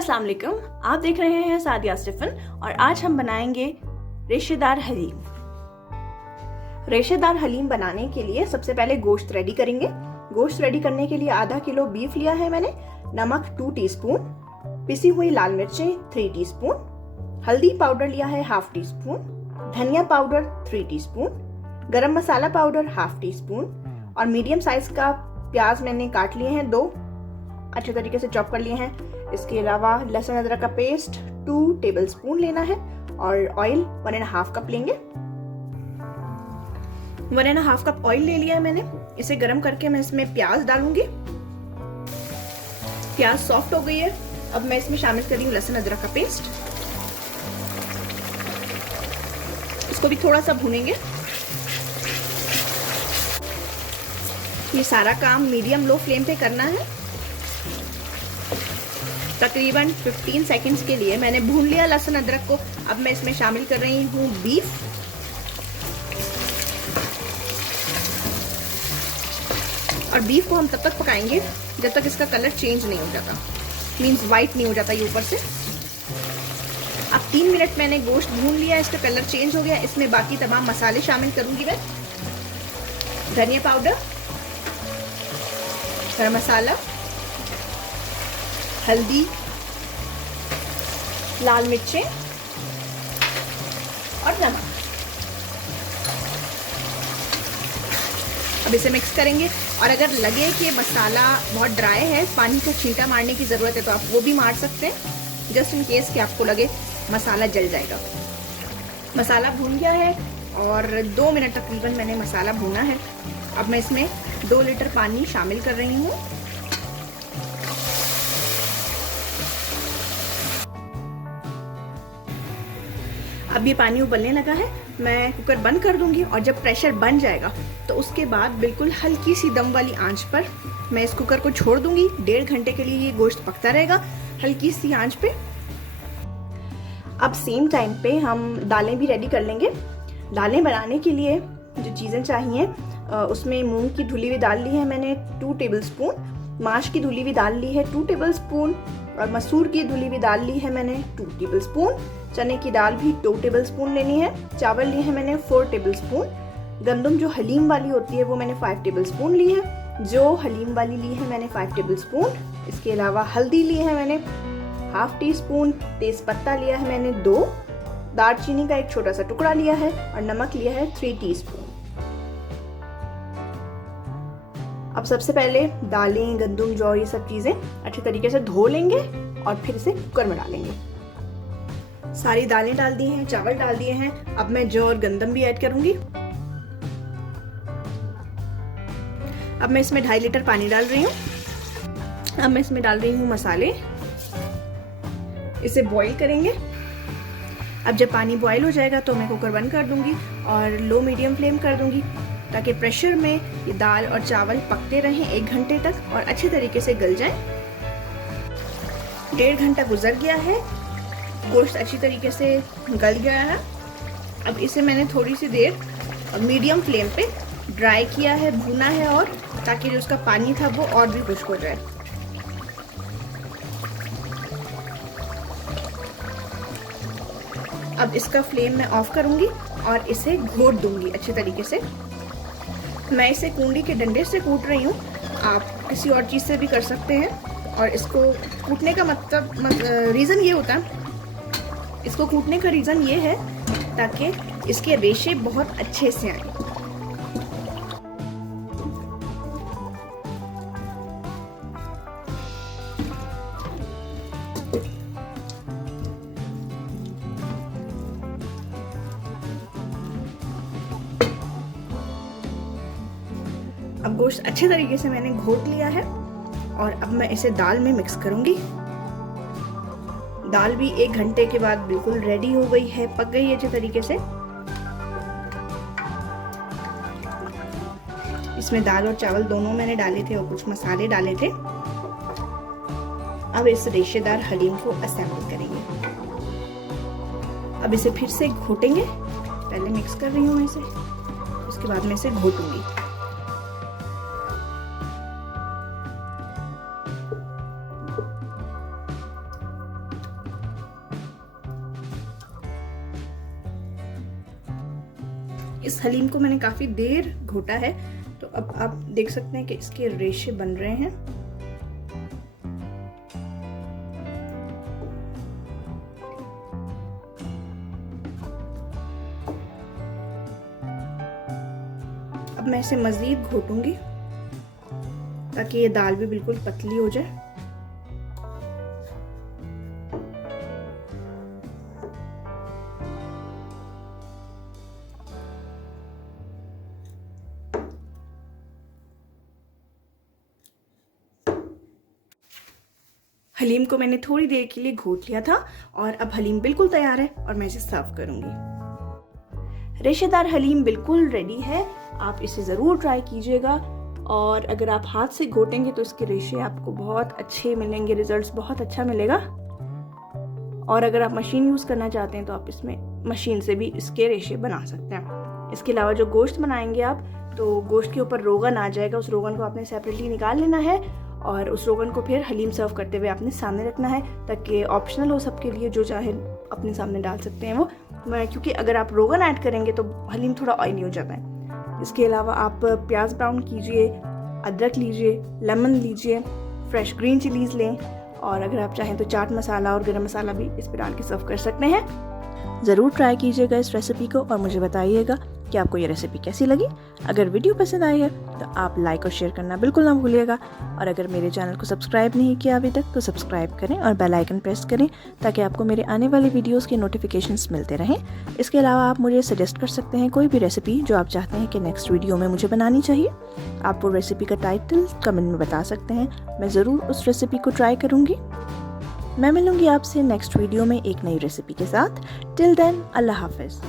अस्सलाम वालेकुम, आप देख रहे हैं सादिया टिफिन और आज हम बनाएंगे रेशेदार हलीम। रेशेदार हलीम बनाने के लिए सबसे पहले गोश्त रेडी करेंगे। गोश्त रेडी करने के लिए आधा किलो बीफ लिया है मैंने, नमक 2 टीस्पून, पिसी हुई लाल मिर्चें 3 टीस्पून, हल्दी पाउडर लिया है 1/2 टीस्पून, धनिया पाउडर 3 टीस्पून, गरम मसाला पाउडर 1/2 टीस्पून और मीडियम साइज का प्याज मैंने काट लिए हैं 2, अच्छे तरीके से चॉप कर लिए हैं। इसके अलावा लहसुन अदरक का पेस्ट 2 टेबलस्पून लेना है और ऑयल 1.5 कप लेंगे। 1.5 कप ऑयल ले लिया है मैंने। इसे गर्म करके मैं इसमें प्याज डालूंगी। प्याज सॉफ्ट हो गई है। अब मैं इसमें शामिल कर रही हूँ लहसुन अदरक का पेस्ट। इसको भी थोड़ा सा भूनेंगे। ये सारा काम मीडियम लो फ्लेम पे करना है। तकरीबन 15 सेकंड्स के लिए मैंने भून लिया लहसुन अदरक को। अब मैं इसमें शामिल कर रही हूँ बीफ। और बीफ को हम तब तक पकाएंगे जब तक इसका कलर चेंज नहीं हो जाता, मींस वाइट नहीं हो जाता ये ऊपर से। अब 3 मिनट मैंने गोश्त भून लिया, इसका कलर चेंज हो गया। इसमें बाकी तमाम मसाले शामिल करूंगी मैं। धनिया पाउडर, गरम मसाला, हल्दी, लाल मिर्चें और नमक। अब इसे मिक्स करेंगे और अगर लगे कि मसाला बहुत ड्राई है, पानी का छींटा मारने की ज़रूरत है तो आप वो भी मार सकते हैं, जस्ट इन केस कि आपको लगे मसाला जल जाएगा। मसाला भून गया है और 2 मिनट तकरीबन मैंने मसाला भूना है। अब मैं इसमें 2 लीटर पानी शामिल कर रही हूँ। अब ये पानी उबलने लगा है। मैं कुकर बंद कर दूंगी और जब प्रेशर बन जाएगा तो उसके बाद बिल्कुल हल्की सी दम वाली आंच पर मैं इस कुकर को छोड़ दूंगी। 1.5 घंटे के लिए ये गोश्त पकता रहेगा हल्की सी आंच पे। अब सेम टाइम पे हम दालें भी रेडी कर लेंगे। दालें बनाने के लिए जो चीज़ें चाहिए उसमें मूंग की धुली हुई दाल ली है मैंने 2 टेबलस्पून, माश की धुली हुई दाल ली है 2 टेबलस्पून और मसूर की धुली हुई दाल ली है मैंने 2 टेबलस्पून। चने की दाल भी 2 टेबलस्पून लेनी है। चावल लिए हैं मैंने 4 टेबलस्पून। गंदम जो हलीम वाली होती है वो मैंने 5 टेबलस्पून ली है। जो हलीम वाली ली है मैंने 5 टेबलस्पून। इसके अलावा हल्दी ली है मैंने 1/2 टीस्पून, तेज पत्ता लिया है मैंने 2, दालचीनी का एक छोटा सा टुकड़ा लिया है और नमक लिया है 3 टीस्पून। अब सबसे पहले दालें, गंदम, जौ, ये सब चीजें अच्छे तरीके से धो लेंगे और फिर इसे कुकर में डालेंगे। सारी दालें डाल दी हैं, चावल डाल दिए हैं। अब मैं जौ और गंदम भी ऐड करूंगी। अब मैं इसमें 2.5 लीटर पानी डाल रही हूँ। अब मैं इसमें डाल रही हूँ मसाले। इसे बॉईल करेंगे। अब जब पानी बॉईल हो जाएगा तो मैं कुकर बंद कर दूंगी और लो मीडियम फ्लेम कर दूंगी ताकि प्रेशर में ये दाल और चावल पकते रहें 1 घंटे तक और अच्छे तरीके से गल जाएं। 1.5 घंटा गुजर गया है। गोश्त अच्छी तरीके से गल गया है। अब इसे मैंने थोड़ी सी देर मीडियम फ्लेम पे ड्राई किया है, भुना है, और ताकि जो उसका पानी था वो और भी खुश्क हो जाए। अब इसका फ्लेम मैं ऑफ करूंगी और इसे घोट दूंगी अच्छे तरीके से। मैं इसे कूंडी के डंडे से कूट रही हूँ, आप किसी और चीज़ से भी कर सकते हैं। और इसको कूटने का रीज़न ये होता है, इसको कूटने का रीज़न ये है ताकि इसके रेशे बहुत अच्छे से आए। अब गोश्त अच्छे तरीके से मैंने घोट लिया है और अब मैं इसे दाल में मिक्स करूंगी। दाल भी 1 घंटे के बाद बिल्कुल रेडी हो गई है, पक गई है अच्छे तरीके से। इसमें दाल और चावल दोनों मैंने डाले थे और कुछ मसाले डाले थे। अब इस रेशेदार हलीम को असेंबल करेंगे। अब इसे फिर से घोटेंगे। पहले मिक्स कर रही हूँ इसे, उसके बाद मैं इसे घोटूंगी। इस हलीम को मैंने काफ़ी देर घोटा है, तो अब आप देख सकते हैं कि इसके रेशे बन रहे हैं। अब मैं इसे मज़ीद घोटूंगी ताकि ये दाल भी बिल्कुल पतली हो जाए। हलीम को मैंने थोड़ी देर के लिए घोट लिया था और अब हलीम बिल्कुल तैयार है और मैं इसे सर्व करूंगी। रेशेदार हलीम बिल्कुल रेडी है, आप इसे ज़रूर ट्राई कीजिएगा। और अगर आप हाथ से घोटेंगे तो इसके रेशे आपको बहुत अच्छे मिलेंगे, रिजल्ट्स बहुत अच्छा मिलेगा। और अगर आप मशीन यूज़ करना चाहते हैं तो आप इसमें मशीन से भी इसके रेशे बना सकते हैं। इसके अलावा जो गोश्त बनाएंगे आप, तो गोश्त के ऊपर रोगन आ जाएगा, उस रोगन को आपने सेपरेटली निकाल लेना है और उस रोगन को फिर हलीम सर्व करते हुए आपने सामने रखना है, ताकि ऑप्शनल हो सबके लिए, जो चाहे अपने सामने डाल सकते हैं वो। क्योंकि अगर आप रोगन ऐड करेंगे तो हलीम थोड़ा ऑयली हो जाता है। इसके अलावा आप प्याज ब्राउन कीजिए, अदरक लीजिए, लेमन लीजिए, फ्रेश ग्रीन चिलीज़ लें और अगर आप चाहें तो चाट मसाला और गरम मसाला भी इस पर डाल के सर्व कर सकते हैं। ज़रूर ट्राई कीजिएगा इस रेसिपी को और मुझे बताइएगा कि आपको ये रेसिपी कैसी लगी। अगर वीडियो पसंद आई है तो आप लाइक और शेयर करना बिल्कुल ना भूलिएगा। और अगर मेरे चैनल को सब्सक्राइब नहीं किया अभी तक तो सब्सक्राइब करें और बेल आइकन प्रेस करें ताकि आपको मेरे आने वाले वीडियोस के नोटिफिकेशंस मिलते रहें। इसके अलावा आप मुझे सजेस्ट कर सकते हैं कोई भी रेसिपी जो आप चाहते हैं कि नेक्स्ट वीडियो में मुझे बनानी चाहिए। आप वो रेसिपी का टाइटल कमेंट में बता सकते हैं, मैं ज़रूर उस रेसिपी को ट्राई करूँगी। मैं मिलूँगी आपसे नेक्स्ट वीडियो में एक नई रेसिपी के साथ। टिल देन, अल्लाह हाफिज़।